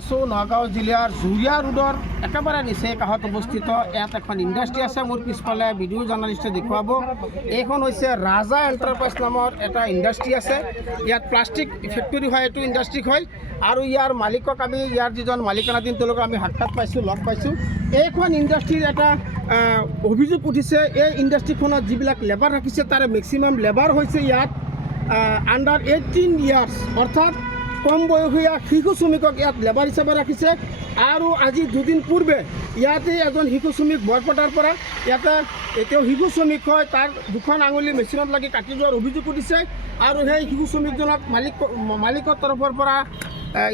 আছোঁ নগাঁও জিলাৰ জুৰিয়া ৰোডৰ একেবাৰে নিচে কাষত অৱস্থিত ইয়াত এখন ইণ্ডাষ্ট্ৰী আছে মোৰ পিছফালে ভিডিঅ' জাৰ্ণালিষ্টে দেখুৱাব এইখন হৈছে ৰাজা এণ্টাৰপ্ৰাইজ নামৰ এটা ইণ্ডাষ্ট্ৰী আছে ইয়াত প্লাষ্টিক ফেক্টৰী হয় এইটো ইণ্ডাষ্ট্ৰী হয় আৰু ইয়াৰ মালিকক আমি ইয়াৰ যিজন মালিকানাধীন তেওঁলোকক আমি সাক্ষাৎ পাইছোঁ লগ পাইছোঁ এইখন ইণ্ডাষ্ট্ৰীৰ এটা অভিযোগ উঠিছে এই ইণ্ডাষ্ট্ৰীখনত যিবিলাক লেবাৰ ৰাখিছে তাৰে মেক্সিমাম লেবাৰ হৈছে ইয়াত আণ্ডাৰ 18 ইয়াৰ্ছ অৰ্থাৎ কম বয়সীয়া শিশু শ্ৰমিকক ইয়াত লেবাৰ হিচাপে ৰাখিছে আৰু আজি দুদিন পূৰ্বে ইয়াতে এজন শিশু শ্ৰমিক বৰপেটাৰ পৰা ইয়াতে এতিয়াও শিশু শ্ৰমিক হয় তাৰ দুখন আঙুলি মেচিনত লাগি কাটি যোৱাৰ অভিযোগ উঠিছে আৰু সেই শিশু শ্ৰমিকজনক মালিকৰ তৰফৰ পৰা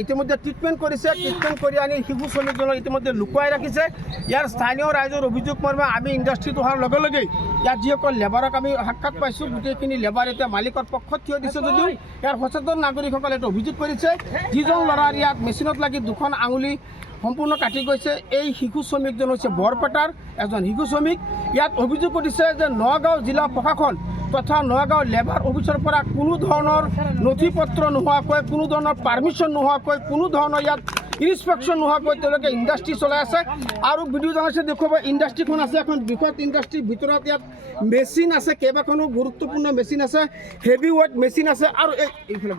ইতিমধ্যে ট্ৰিটমেণ্ট কৰিছে ট্ৰিটমেণ্ট কৰি আনি শিশু শ্ৰমিকজনক ইতিমধ্যে লুকুৱাই ৰাখিছে ইয়াৰ স্থানীয় ৰাইজৰ অভিযোগ মৰ্মে আমি ইণ্ডাষ্ট্ৰীত অহাৰ লগে লগেই ইয়াত যিসকল লেবাৰক আমি সাক্ষাৎ পাইছোঁ গোটেইখিনি লেবাৰ এতিয়া মালিকৰ পক্ষত থিয় দিছে যদিও ইয়াৰ সচেতন নাগৰিকসকলে এটা অভিযোগ কৰিছে যিজন ল'ৰাৰ ইয়াত মেচিনত লাগি দুখন আঙুলি সম্পূৰ্ণ কাটি গৈছে এই শিশু শ্ৰমিকজন হৈছে বৰপেটাৰ এজন শিশু শ্ৰমিক ইয়াত অভিযোগ কৰিছে যে নগাঁও জিলা প্ৰশাসন তথা নগাঁও লেবাৰ অফিচৰ পৰা কোনো ধৰণৰ নথি পত্ৰ নোহোৱাকৈ কোনো ধৰণৰ পাৰ্মিশ্যন নোহোৱাকৈ কোনো ধৰণৰ ইয়াত ইনস্পেকশ্যন নোহোৱাকৈ তেওঁলোকে ইণ্ডাষ্ট্ৰী চলাই আছে আৰু ভিডিঅ' জাৰ্নেলিষ্টে দেখুৱাব ইণ্ডাষ্ট্ৰীখন আছে এখন বৃহৎ ইণ্ডাষ্ট্ৰীৰ ভিতৰত ইয়াত মেচিন আছে কেইবাখনো গুৰুত্বপূৰ্ণ মেচিন আছে হেভি ৱেইট মেচিন আছে আৰু এইফালে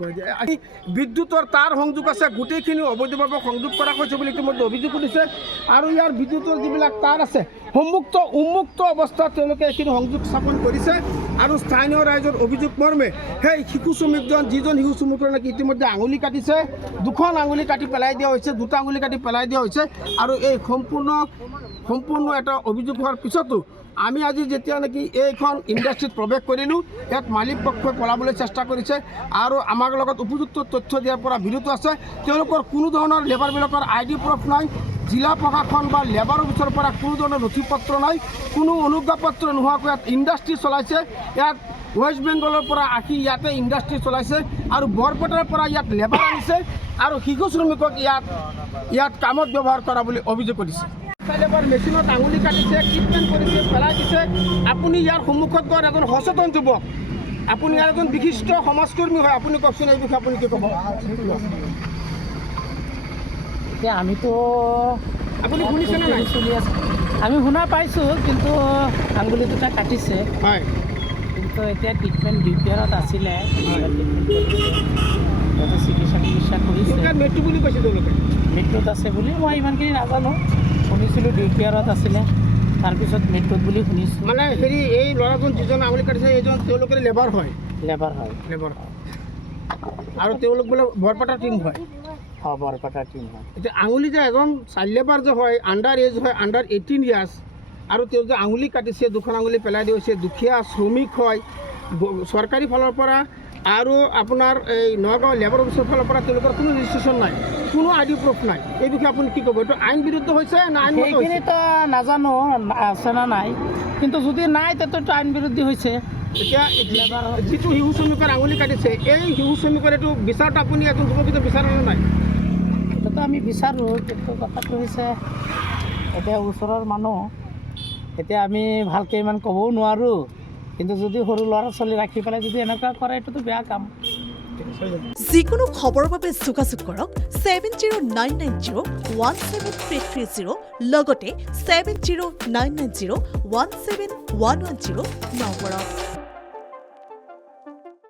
বিদ্যুতৰ তাঁৰ সংযোগ আছে গোটেইখিনি অবৈধভাৱে সংযোগ কৰা হৈছে বুলি ইতিমধ্যে অভিযোগ উঠিছে আৰু ইয়াৰ বিদ্যুতৰ যিবিলাক তাঁৰ আছে উন্মুক্ত অৱস্থাত তেওঁলোকে এইখিনি সংযোগ স্থাপন কৰিছে আৰু স্থানীয় ৰাইজৰ অভিযোগ মৰ্মে সেই শিশু শ্ৰমিকজন যিজন শিশু শ্ৰমিকৰ নেকি ইতিমধ্যে আঙুলি কাটিছে দুখন আঙুলি কাটি পেলাই দিয়া হৈছে দুটা আঙুলি কাটি পেলাই দিয়া হৈছে আৰু এই সম্পূৰ্ণ এটা অভিযোগ হোৱাৰ পিছতো আমি আজি যেতিয়া নেকি এইখন ইণ্ডাষ্ট্ৰীত প্ৰৱেশ কৰিলোঁ ইয়াত মালিক পক্ষই পলাবলৈ চেষ্টা কৰিছে আৰু আমাৰ লগত উপযুক্ত তথ্য দিয়াৰ পৰা বিৰত আছে তেওঁলোকৰ কোনো ধৰণৰ লেবাৰবিলাকৰ ID প্ৰুফ নাই জিলা প্ৰশাসন বা লেবাৰ অফিচৰ পৰা কোনো ধৰণৰ নথি পত্ৰ নাই কোনো অনুজ্ঞাপত্ৰ নোহোৱাকৈ ইয়াত ইণ্ডাষ্ট্ৰী চলাইছে ইয়াত ৱেষ্ট বেংগলৰ পৰা আহি ইয়াতে ইণ্ডাষ্ট্ৰী চলাইছে আৰু বৰপেটাৰ পৰা ইয়াত লেবাৰ আনিছে আৰু শিশু শ্ৰমিকক ইয়াত কামত ব্যৱহাৰ কৰা বুলি অভিযোগ কৰিছে লেবাৰ মেচিনত আঙুলি কাটিছে ট্ৰিটমেণ্ট কৰিছে পেলাই দিছে আপুনি ইয়াৰ সন্মুখত গৈ এজন সচেতন যুৱক আপুনি ইয়াৰ এজন বিশিষ্ট সমাজকৰ্মী হয় আপুনি কওকচোন এই বিষয়ে আপুনি কি ক'ব এতিয়া আমিতো আপুনি শুনিছেনে নাই চলি আছে আমি শুনা পাইছোঁ কিন্তু আঙুলি দুটা কাটিছে হয় কিন্তু এতিয়া ট্ৰিটমেণ্ট ডিউটিয়াৰত আছিলে চিকিৎসা কৰিছে মৃত্যু বুলি কৈছে তেওঁলোকে মৃত্যুত আছে বুলি মই ইমানখিনি নাজানো শুনিছিলোঁ ডিউটিয়াৰত আছিলে তাৰপিছত মৃত্যুত বুলি শুনিছোঁ মানে হেৰি এই ল'ৰাজন যিজন আঙুলি কাটিছে এইজন তেওঁলোকৰ লেবাৰ হয় আৰু তেওঁলোক বোলে বৰপেটাৰ টীম হয় বৰপেটাৰ টীম হয় এতিয়া আঙুলি যে এজন চাইল্ড লেবাৰ যে হয় আণ্ডাৰ এজ হয় আণ্ডাৰ 18 ইয়াৰ্ছ আৰু তেওঁ যে আঙুলি কাটিছে দুখন আঙুলি পেলাই দি হৈছে দুখীয়া শ্ৰমিক হয় চৰকাৰী ফালৰ পৰা আৰু আপোনাৰ এই নগাঁও লেবাৰ অফিচৰ ফালৰ পৰা তেওঁলোকৰ কোনো ৰেজিষ্ট্ৰেশ্যন নাই কোনো ID প্ৰুফ নাই এই বিষয়ে আপুনি কি ক'ব এইটো আইন বিৰুদ্ধ হৈছে না আইন সেইখিনিতো নাজানো আছে না নাই কিন্তু যদি নাই তেতিয়াতো আইন বিৰুদ্ধী হৈছে এতিয়া যিটো শিশু শ্ৰমিকৰ আঙুলি কাটিছে এই শিশু শ্ৰমিকৰ এইটো বিচাৰটো আপুনি এজন যুৱকীটো বিচাৰে নে নাই এইটোতো আমি বিচাৰোঁ কিন্তু কথাটো হৈছে এতিয়া ওচৰৰ মানুহ এতিয়া আমি ভালকৈ ইমান ক'বও নোৱাৰোঁ কিন্তু যদি সৰু ল'ৰা ছোৱালী ৰাখি পেলাই যদি এনেকুৱা কৰে এইটোতো বেয়া কাম যিকোনো খবৰৰ বাবে যোগাযোগ কৰক 7099017330 লগতে 7099017110 নম্বৰত